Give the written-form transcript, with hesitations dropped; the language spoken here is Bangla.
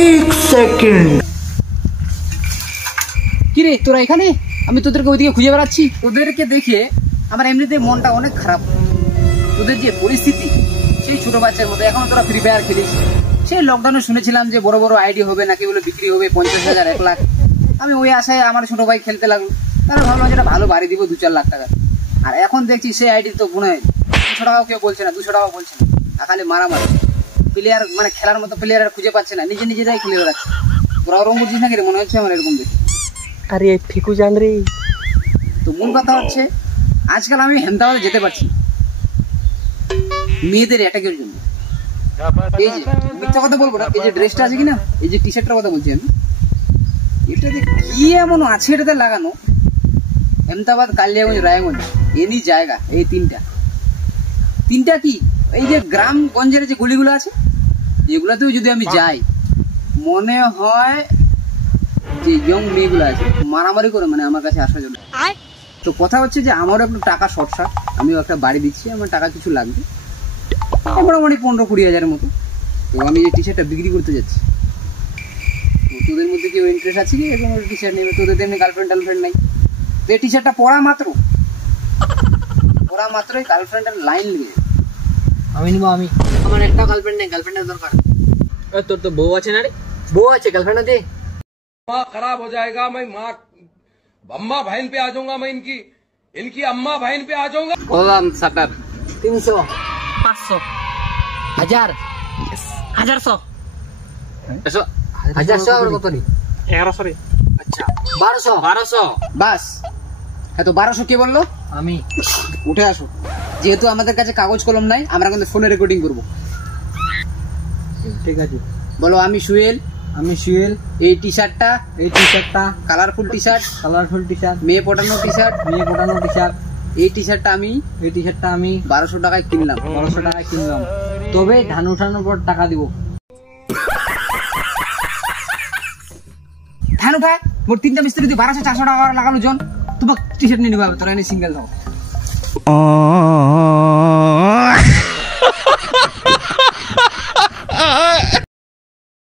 एक सेकंड। কি রে তোরা এখানে? আমি তোদেরকে ওইদিকে খুঁজে বেড়াচ্ছি। তোদেরকে দেখে আমার এমনিতে মনটা অনেক খারাপ। তোদের যে পরিস্থিতি সেই ছোট বাচ্চার মতো, এখন তোরা ফ্রি ফায়ার খেলিস। সেই লকডাউনে শুনেছিলাম যে বড় বড় আইডি হবে নাকি বলে বিক্রি হবে 50,000 1 লাখ। আমি ওই আশায় আমার ছোট ভাই খেলতে লাগলো, তারা ভাবলাম যেটা ভালো বাড়ি দিব 2-4 লাখ টাকা। আর এখন দেখছি সেই আইডি তো মনে হয় 200 টাকাও কেউ বলছে না, 200 টাকাও বলছে না, খালি মারামারি। প্লেয়ার মানে খেলার মতো প্লেয়ার আর খুঁজে পাচ্ছে না, নিজেরাই খেলে বেড়াচ্ছে। তোরা ওরকম বুঝিস নাকি রে? মনে হচ্ছে আমার এরকম দেখি। আরে ফিকু জান রে। তো মূল কথা হচ্ছে আজকাল আমি হেমদাবাদে যেতে পারছি মেয়েদের অ্যাটাকের জন্য। এই যে মিথ্যা কথা বলবো না, এই যে ড্রেসটা আছে কিনা, এই যে টি শার্টটার কথা বলছি আমি, এটাতে কি এমন আছে এটাতে লাগানো, হেমদাবাদ, কালিয়াগঞ্জ, রায়গঞ্জ এনি জায়গা এই তিনটা কি এই যে গ্রামগঞ্জের যে গলিগুলো আছে এগুলাতেও যদি আমি যাই মনে হয় যে ইয়ং মেয়েগুলো আছে মারামারি করে মানে আমার কাছে আসার জন্য। তো কথা হচ্ছে যে আমারও একটু টাকা শর্টশার্ট, আমিও একটা বাড়ি দিচ্ছি, আমার টাকা কিছু লাগবে মোটামুটি 15-20 হাজারের মতো। তো আমি এই টি শার্টটা বিক্রি করতে যাচ্ছি। তো তোদের মধ্যে কেউ ইন্টারেস্ট আছে কি এরকম টি শার্ট নেবে? তোদের তেমনি গার্লফ্রেন্ড নাই, তো এই টি শার্টটা পরা মাত্রই গার্লফ্রেন্ডের লাইন লেগে যাবে। আমি নিব। আমার একটা গার্লফ্রেন্ড নেই, গার্লফ্রেন্ডের দরকার। তোর তো বউ আছে না রে? বউ আছে, গার্লফ্রেন্ড দে। माँ खराब हो जाएगा, मैं माँ अम्मा बहन पे आ जाऊंगा, मैं इनकी अम्मा बहन पे आ जाऊंगा। ওলাম 70 300 500 1000 1100 1100 আর কত নি? 1100 রে। আচ্ছা 1200 বাস। হ্যাঁ তো 1200 কে বললো? আমি। উঠে আসো, যেহেতু আমাদের কাছে কাগজ কলম নাই আমরা কিন্তু ফোনে রেকর্ডিং করবো। ঠিক আছে বলো আমি সুয়েল। এই টি শার্টটা কালারফুল টি শার্ট মেয়ে পটানো টি শার্ট এই টি শার্টটা আমি 1200 টাকায় কিনলাম। তবে ধান উঠানোর পর টাকা দিব। ধান উঠায় মোট 3টা মিস্ত্রি দিয়ে 1200-400 টাকা লাগানো জন, তোমাকে টি শার্ট নিয়ে নিবো তোরা এনে সিঙ্গেল দাও।